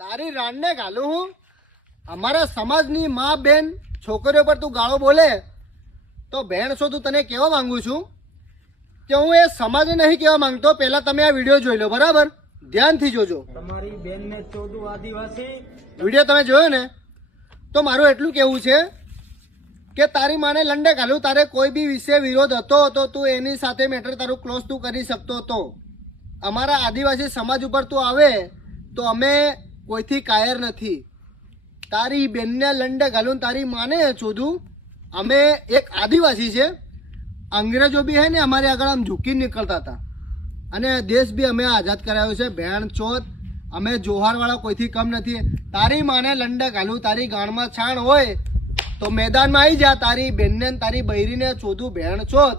તારી રાણને ગાલું હું? અમારા સમાજની માં બેન છોકરીઓ પર તું ગાળો બોલે તો બેન છો તું તને કહેવા માંગુ છું કે હું એ સમાજને નહીં કહેવા માંગતો. પહેલા તમે આ વિડીયો જોઈ લો, બરાબર? ધ્યાનથી જોજો. તમારી બેન ને 14 આદિવાસી વિડીયો તમે જોયો ને તો મારું એટલું કહેવું છે કે તારી માને લંડે ઘાલું. તારે કોઈ બી વિશે વિરોધ હતો તો તું એની સાથે મેટર તારું ક્લોઝ તું કરી શકતો હતો. અમારા આદિવાસી સમાજ ઉપર તું આવે તો અમે કોઈથી કાયર નથી. તારી બેનને લંડે ઘાલું તારી માને ચોધું. અમે એક આદિવાસી છે. અંગ્રેજો બી હે ને અમારે આગળ આમ ઝૂકી નીકળતા હતા અને દેશ બી અમે આઝાદ કરાવ્યો છે. ભેણ ચોથ અમે જોહારવાળા કોઈથી કમ નથી. તારી માને લંડે ઘાલું. તારી ગાણમાં છાણ હોય તો મેદાનમાં આવી જા. તારી બેનને તારી બૈરીને ચોધું ભેણ ચોથ.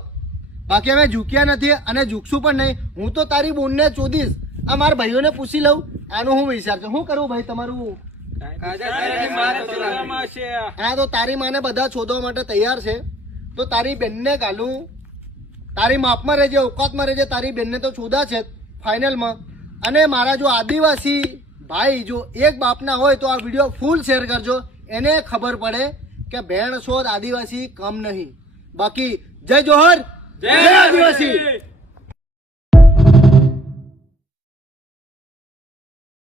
બાકી અમે ઝૂક્યા નથી અને ઝૂકશું પણ નહીં. હું તો તારી બોનને ચોધીશ. આ મારા ભાઈઓને પૂછી લઉં આનું હું વિચાર છે. શું કરું ભાઈ તમારું? હા તો તારી માને બધા શોધવા માટે તૈયાર છે તો તારી બેનને ગાલું. તારી માપમાં રહેજે, ઓકાતમાં રહેજે. તારી બેનને તો છોદા છે ફાઇનલમાં. અને મારા જો આદિવાસી ભાઈ જો એક બાપના હોય તો આ વિડીયો ફૂલ શેર કરજો. એને ખબર પડે કે ભેણ શોધ આદિવાસી કમ નહીં. બાકી જય જોહર, જય આદિવાસી.